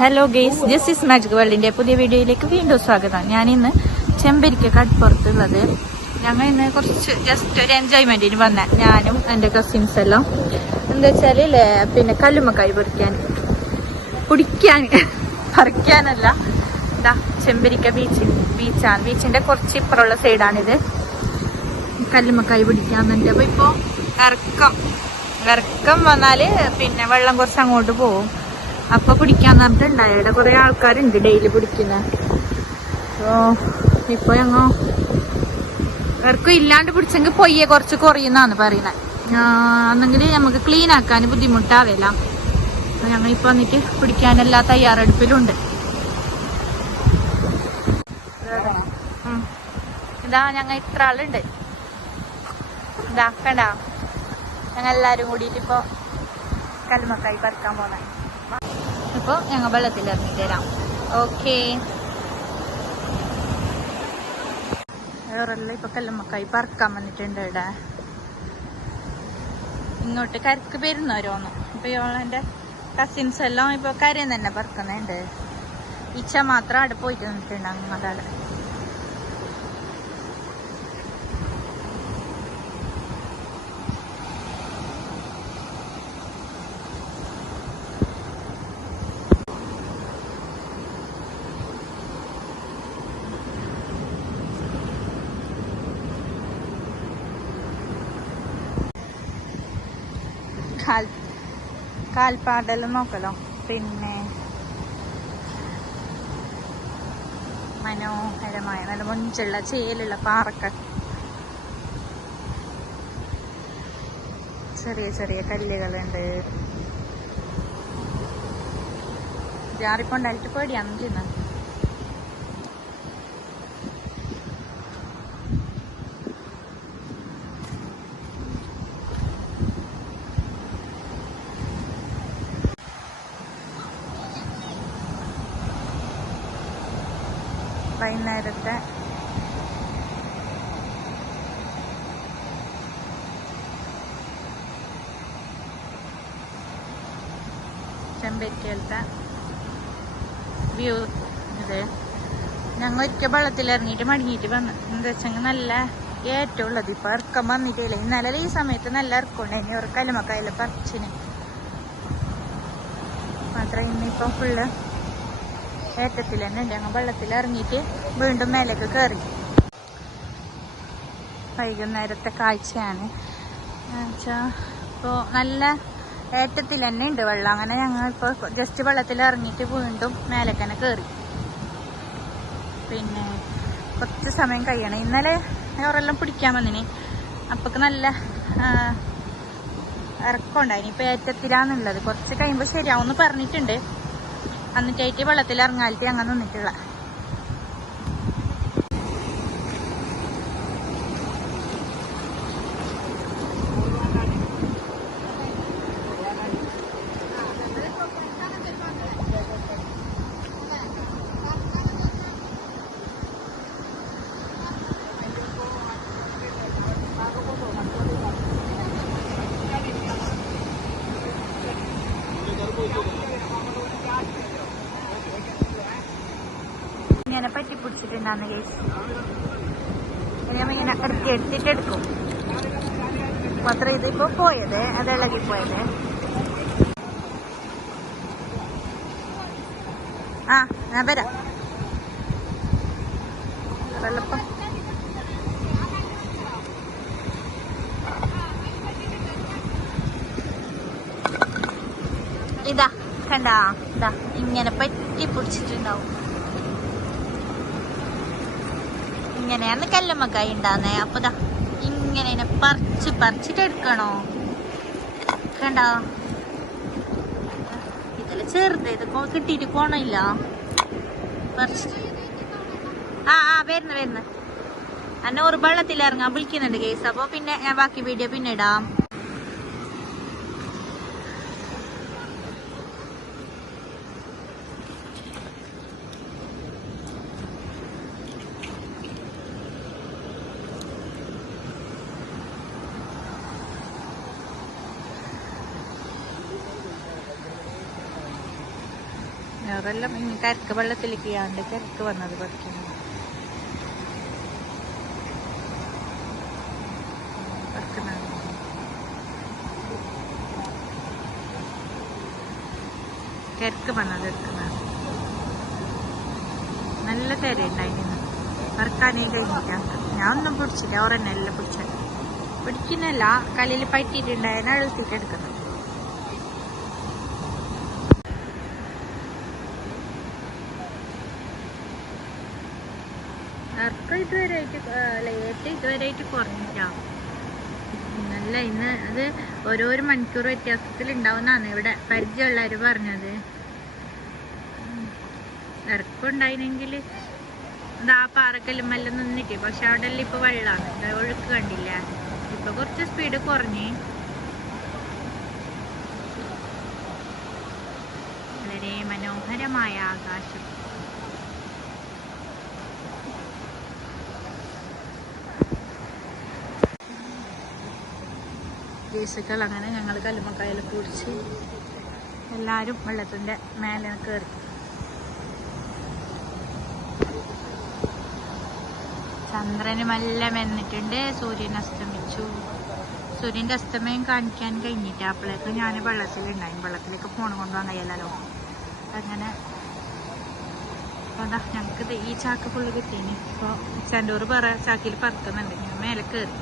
Hello guys, this is magic വേൾഡിന്റെ പുതിയ വീഡിയോയിലേക്ക് വീണ്ടും സ്വാഗതം. ഞാനിന്ന് ചെമ്പരിക്ക കടപ്പുറത്തുള്ളത്. ഞങ്ങൾ ഇന്ന് കുറച്ച് ജസ്റ്റ് ഒരു എൻജോയ്മെന്റിന് വന്ന ഞാനും എൻ്റെ കസിൻസ് എല്ലാം. എന്താ വെച്ചാല് പിന്നെ കല്ലുമ്മക്കായി കുടിക്കാൻ പറിക്കാനല്ല. ഇതാ ചെമ്പരിക്ക ബീച്ചാണ്. ബീച്ചിന്റെ കുറച്ച് ഇപ്പുറമുള്ള സൈഡാണിത്. കല്ലുമ്മക്കായി പിടിക്കാൻ വേണ്ടി. അപ്പൊ ഇപ്പൊ ഇറക്കം വന്നാല് പിന്നെ വെള്ളം കുറച്ച് അങ്ങോട്ട് പോകും. അപ്പൊ പിടിക്കാന്ന് പറഞ്ഞിട്ടുണ്ടായി. ഇവിടെ കുറെ ആൾക്കാരുണ്ട് ഡെയിലി പിടിക്കുന്ന. ഇപ്പൊ ഞങ്ങ ഇറക്കം ഇല്ലാണ്ട് പിടിച്ചെങ്കിൽ പൊയ്യെ കുറച്ച് കുറയുന്നാണ് പറയുന്നത്. അന്നെങ്കിൽ നമുക്ക് ക്ലീൻ ആക്കാൻ ബുദ്ധിമുട്ടാവില്ല. ഞങ്ങൾ ഇപ്പൊ വന്നിട്ട് പിടിക്കാനെല്ലാ തയ്യാറെടുപ്പിലുണ്ട്. ഇതാ ഞങ്ങൾ ഇത്ര ആളുണ്ട്. ഇതാ കണ്ട, ഞങ്ങൾ എല്ലാരും കൂടിയിട്ട് ഇപ്പൊ കല്ലുമ്മക്കായി പറിക്കാൻ പോന്നെ. ഇപ്പൊ ഞങ്ങൾ വെള്ളത്തിൽ ഇറങ്ങി തരാം. ഓക്കെ, വേറെല്ലാം ഇപ്പൊ കല്ലുമ്മക്കായി പറിക്കാൻ വന്നിട്ടുണ്ട്. ഇവിടെ ഇങ്ങോട്ട് കരക്ക് വരുന്നവരോന്ന്. ഇപ്പൊ ഇവളെന്റെ കസിൻസ് എല്ലാം ഇപ്പൊ കരയിൽ തന്നെ പറിക്കുന്നുണ്ട്. ഇച്ച മാത്രം അവിടെ പോയിട്ട് നിന്നിട്ടുണ്ട് അങ്ങോട്ടാള്. കാൽപ്പാടെല്ലാം നോക്കലോ. പിന്നെ മനോഹരമായ നല്ല മുഞ്ചുള്ള ചേലുള്ള പാറക്ക, ചെറിയ ചെറിയ കല്ലുകളുണ്ട്. ജാറിക്കൊണ്ടായിട്ട് പേടിയാന്ന് ചെയ്യുന്നത്. വൈകുന്നേരത്തെ ചെമ്പരിക്കയിലത്തെ വ്യൂ ഇത്. ഞങ്ങൾ ഒരിക്കൽ വെള്ളത്തിൽ ഇറങ്ങിയിട്ട് മടങ്ങിയിട്ട് വന്നു. എന്താ വെച്ചെങ്കിൽ നല്ല ഏറ്റവും ഉള്ളത്. ഇപ്പൊ ഇറക്കം വന്നിട്ടില്ല. ഇന്നലെ ഈ സമയത്ത് നല്ല ഇറക്കമുണ്ടായിനി. ഒരു കല്ലുമ്മക്കായല്ല പറിച്ചിന് മാത്രം. ഇന്നിപ്പോ ഫുള്ള് ഏറ്റത്തിൽ തന്നെ ഉണ്ട്. ഞങ്ങൾ വെള്ളത്തിൽ ഇറങ്ങിയിട്ട് വീണ്ടും മേലേക്ക് കയറി. വൈകുന്നേരത്തെ കാഴ്ചയാണ്. ഇപ്പോൾ നല്ല ഏറ്റത്തിൽ തന്നെ ഉണ്ട് വെള്ളം. അങ്ങനെ ഞങ്ങൾ ഇപ്പോൾ ജസ്റ്റ് വെള്ളത്തിൽ ഇറങ്ങിയിട്ട് വീണ്ടും മേലേക്ക് തന്നെ കയറി. പിന്നെ കുറച്ച് സമയം കഴിയണം. ഇന്നലെ അവരെല്ലാം പിടിക്കാൻ വന്നിന്. അപ്പൊക്ക് നല്ല ഇറക്കമുണ്ടായിന്. ഇപ്പൊ ഏറ്റത്തിലാന്നുള്ളത്. കുറച്ച് കഴിയുമ്പോൾ ശരിയാവുമെന്ന് പറഞ്ഞിട്ടുണ്ട്. എന്നിട്ടായിട്ട് വെള്ളത്തിൽ ഇറങ്ങാലിട്ട് അങ്ങനെ നിന്നിട്ടുള്ള. ഇങ്ങനെ പറ്റി പിടിച്ചിട്ടുണ്ടാന്ന് കേസ്. ഇങ്ങനെ എടുത്തിട്ടെടുക്കും മാത്രം. ഇതിപ്പോ പോയത് അത് ഇളകിപ്പോയത്. ഞാൻ വരാം. വെള്ളപ്പം ഇതാ കണ്ടാ, ഇതാ ഇങ്ങനെ പറ്റി പിടിച്ചിട്ടുണ്ടാവും. ഇങ്ങനെയാണ് കല്ലുമ്മക്കായി ഉണ്ടാകുന്നേ. അപ്പൊ ദാ ഇങ്ങനെ പറിച്ചിട്ട് എടുക്കണോ. കണ്ടോ, ഇതില് ചെറുത്. ഇത് കിട്ടിയിട്ട് പോണില്ല. പറിച്ചിട്ട് വരുന്നു. എന്നെ ഒരു വെള്ളത്തിൽ ഇറങ്ങാൻ വിളിക്കുന്നുണ്ട് കേസ്. അപ്പൊ പിന്നെ ഞാൻ ബാക്കി വീഡിയോ പിന്നെ ഇടാം. വേറെല്ലാം കരക്ക് വെള്ളത്തിലേക്ക് ചെയ്യാണ്ട് കരക്ക് വന്നത് പഠിക്കുന്നു. കരക്ക് വന്നത് എടുക്കുന്നത് നല്ല തിരയുണ്ടായിരുന്നു. വറുക്കാനേ കഴിഞ്ഞില്ല. ഞാൻ ഒന്നും പിടിച്ചില്ല, ഓറന്നെ എല്ലാം പിടിച്ചത്. പിടിക്കുന്നല്ല, കല്ലിൽ പറ്റിയിട്ടുണ്ടായിരുന്നു, അഴുത്തിട്ട് എടുക്കുന്നത്. വർക്ക് ഇതുവരെയായിട്ട് കുറഞ്ഞില്ല. നല്ല ഇന്ന് അത് ഓരോരോ മണിക്കൂർ വ്യത്യാസത്തിൽ ഉണ്ടാവുന്നാണ് ഇവിടെ പരിചയമുള്ളവര് പറഞ്ഞത്. ഇറക്കുണ്ടായിരുന്നെങ്കിൽ അത് ആ പാറക്കല്ലുമെല്ലാം നിന്നിട്ട്, പക്ഷെ അവിടെ എല്ലാം ഇപ്പൊ വെള്ളമാണ്, ഒഴുക്ക് കണ്ടില്ല. ഇപ്പൊ കുറച്ച് സ്പീഡ് കുറഞ്ഞ്. വളരെ മനോഹരമായ ആകാശം. കേസുകൾ അങ്ങനെ ഞങ്ങൾ കല്ലുമ്മക്കായൽ കുടിച്ച് എല്ലാവരും വെള്ളത്തിൻ്റെ മേലെ കയറി. ചന്ദ്രന് മെല്ലെ മെന്നിട്ടുണ്ട്. സൂര്യൻ അസ്തമിച്ചു. സൂര്യൻ്റെ അസ്തമയം കാണിക്കാൻ കഴിഞ്ഞിട്ട് അപ്പോഴേക്കും ഞാൻ വെള്ളത്തിലുണ്ടായി. വെള്ളത്തിലേക്ക് ഫോൺ കൊണ്ടുപോകാൻ കഴിയല്ലോ. അങ്ങനെ അതാ ഞങ്ങൾക്ക് ഈ ചാക്ക് ഫുള്ള് കിട്ടീന്. ഇപ്പോൾ ചണ്ടൂർ ചാക്കിൽ പറക്കുന്നുണ്ട്. ഞാൻ മേലെ കയറി.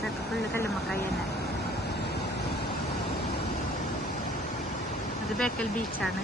ചാക്ക് ഫുള്ള് കല്ലുമ്മക്കായി തന്നെ. അത് ബേക്കൽ ബീച്ചാണ്.